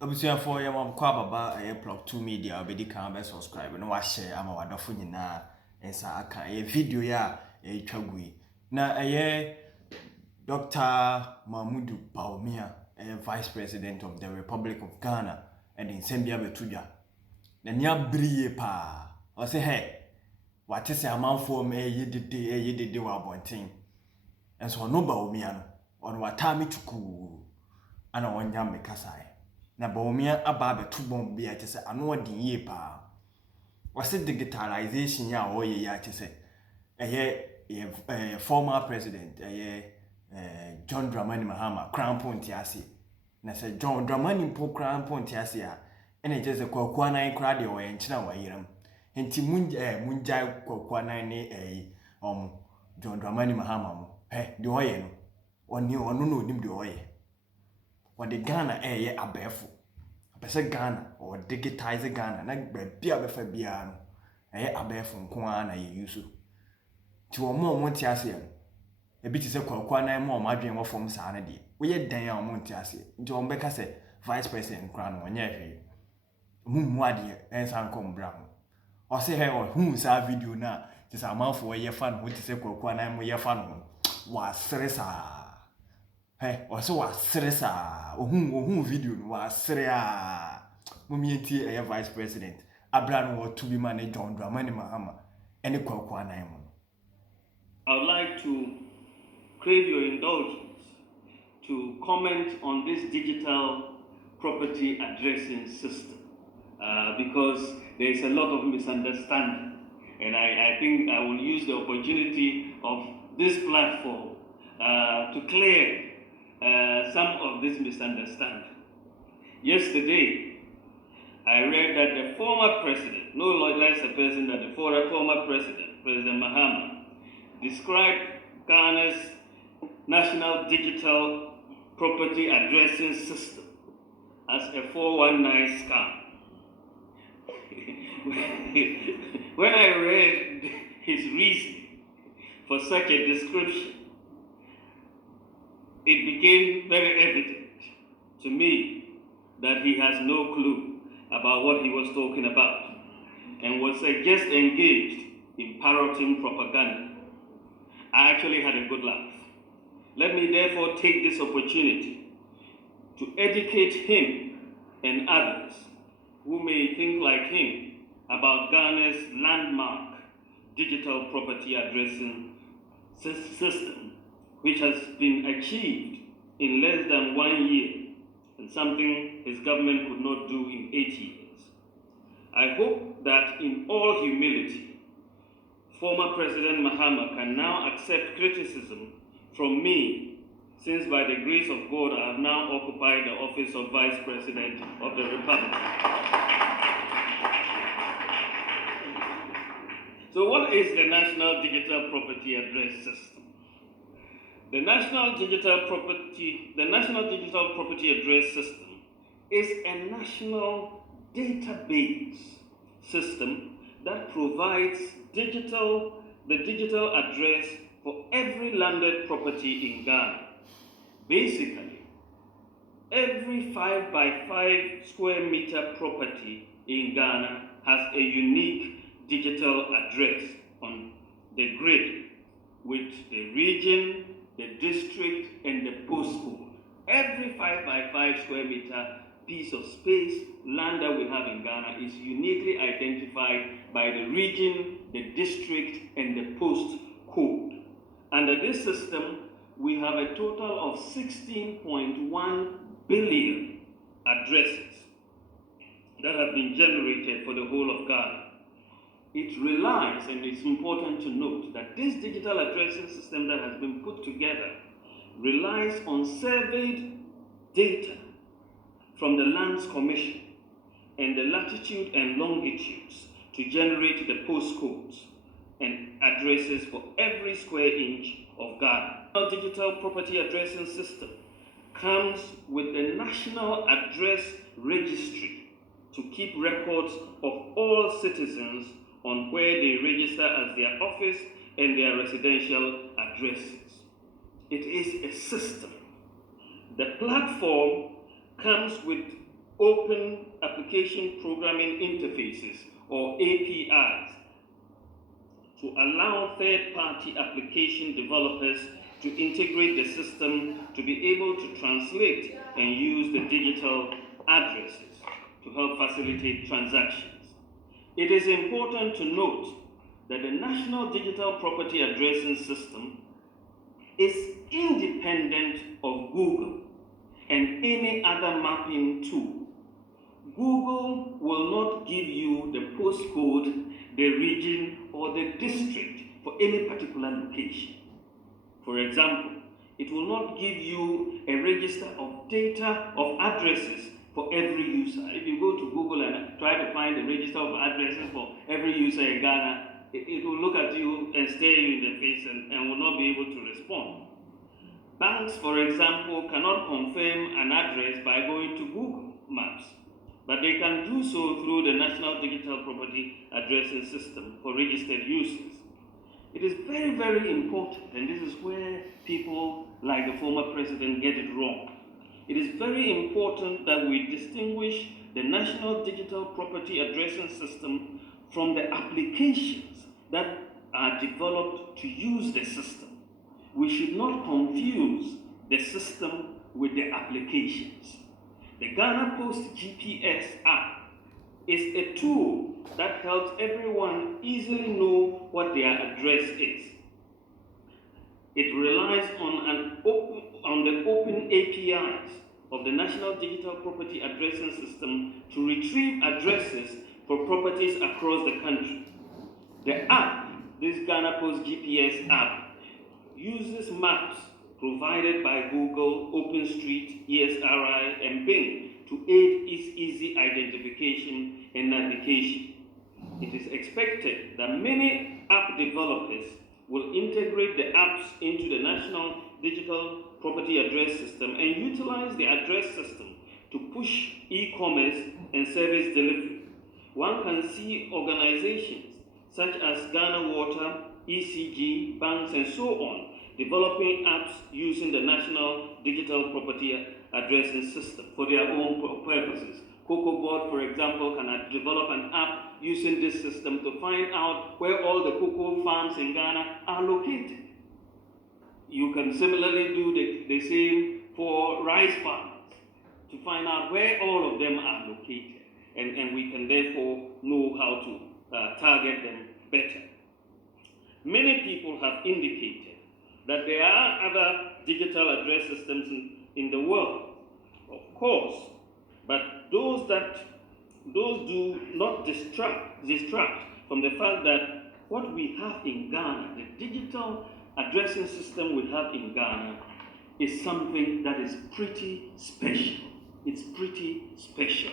Obviously, for you, I'm quite about a plug 2 media, I'll be can subscribe and watch share. I'm a wonderful and so I can a video ya a chagui. Now, Dr. ßawumia, a Vice President of the Republic of Ghana, and in Sambia Betuja. The near brie pa, or say, hey, what is a man for me, ye did one thing. And so, no ßawumia on what time to cool, and I want yam me kasai. Na ßawumia aba betu bomb bi ate se ano odin ye pa. Wase digitalization ya o ye ya ate se former president John Dramani Mahama crown point ase. Na se John Dramani po crown point ase a ene je se Kwaku Annan kra de o ye nkyina wa yiram. Enti munjai Kwaku Annan ne John Dramani Mahama mo. De o ye no. Oni ono no onim de o ye. What the Ghana abefo. Apese Ghana or digitize Ghana na baby abefa bia no abefo nko na ye use. Ti omo nti ase no. Ebi ti se Kwaku Annan mo adwen wo fom saa na de. Wo ye dan a omo nti ase. Nti omo beka se vice president kra no onye hwe. Mummu ade ensan kom bra no. O se he o hu saa video na ti sa amanfo ye fa no ti se Kwaku Annan mo ye fa no. Wa sere saa. Hey, also was stressa. Ohun video no was srea. Momienti vice president. Abraham or to be managed John Dramani Mahama. Any Kwaku Annan. I would like to crave your indulgence to comment on this digital property addressing system because there is a lot of misunderstanding, and I think I will use the opportunity of this platform to clear some of this misunderstanding. Yesterday, I read that the former president, no less a person than the former president, President Mahama, described Ghana's national digital property addressing system as a 419 scam. When I read his reason for such a description, it became very evident to me that he has no clue about what he was talking about and was just engaged in parroting propaganda. I actually had a good laugh. Let me therefore take this opportunity to educate him and others who may think like him about Ghana's landmark digital property addressing system, which has been achieved in less than 1 year and something his government could not do in 8 years. I hope that in all humility, former President Mahama can now accept criticism from me, since by the grace of God I have now occupied the office of Vice President of the Republic. So what is the National Digital Property Address System? The National Digital Property Address System is a national database system that provides the digital address for every landed property in Ghana. Basically, every 5 by 5 square meter property in Ghana has a unique digital address on the grid with the region, the district, and the postcode. Every 5 by 5 square meter piece of space, land that we have in Ghana is uniquely identified by the region, the district, and the postcode. Under this system, we have a total of 16.1 billion addresses that have been generated for the whole of Ghana. It relies, and it's important to note, that this digital addressing system that has been put together relies on surveyed data from the Lands Commission and the latitude and longitudes to generate the postcodes and addresses for every square inch of Ghana. Our digital property addressing system comes with the National Address Registry to keep records of all citizens on where they register as their office and their residential addresses. It is a system. The platform comes with Open Application Programming Interfaces, or APIs, to allow third-party application developers to integrate the system to be able to translate and use the digital addresses to help facilitate transactions. It is important to note that the National Digital Property Addressing System is independent of Google and any other mapping tool. Google will not give you the postcode, the region, or the district for any particular location. For example, it will not give you a register of data of addresses for every user. If you go to Google and try to find a register of addresses for every user in Ghana, it will look at you and stare you in the face and will not be able to respond. Banks, for example, cannot confirm an address by going to Google Maps, but they can do so through the National Digital Property Addressing System for registered users. It is very, very important, and this is where people like the former president get it wrong. It is very important that we distinguish the National Digital Property Addressing System from the applications that are developed to use the system. We should not confuse the system with the applications. The Ghana Post GPS app is a tool that helps everyone easily know what their address is. It relies on the open APIs of the National Digital Property Addressing System to retrieve addresses for properties across the country. The app, this Ghana Post GPS app, uses maps provided by Google, OpenStreet, ESRI, and Bing to aid its easy identification and navigation. It is expected that many app developers will integrate the apps into the National Digital Property Address System and utilize the address system to push e-commerce and service delivery. One can see organizations such as Ghana Water, ECG, banks, and so on developing apps using the National Digital Property Addressing System for their own purposes. Cocoa Board, for example, can develop an app using this system to find out where all the cocoa farms in Ghana are located. You can similarly do the same for rice farmers to find out where all of them are located, and we can therefore know how to target them better. Many people have indicated that there are other digital address systems in the world, of course, but those do not distract from the fact that what we have in Ghana, the digital addressing system we have in Ghana, is something that is pretty special. It's pretty special.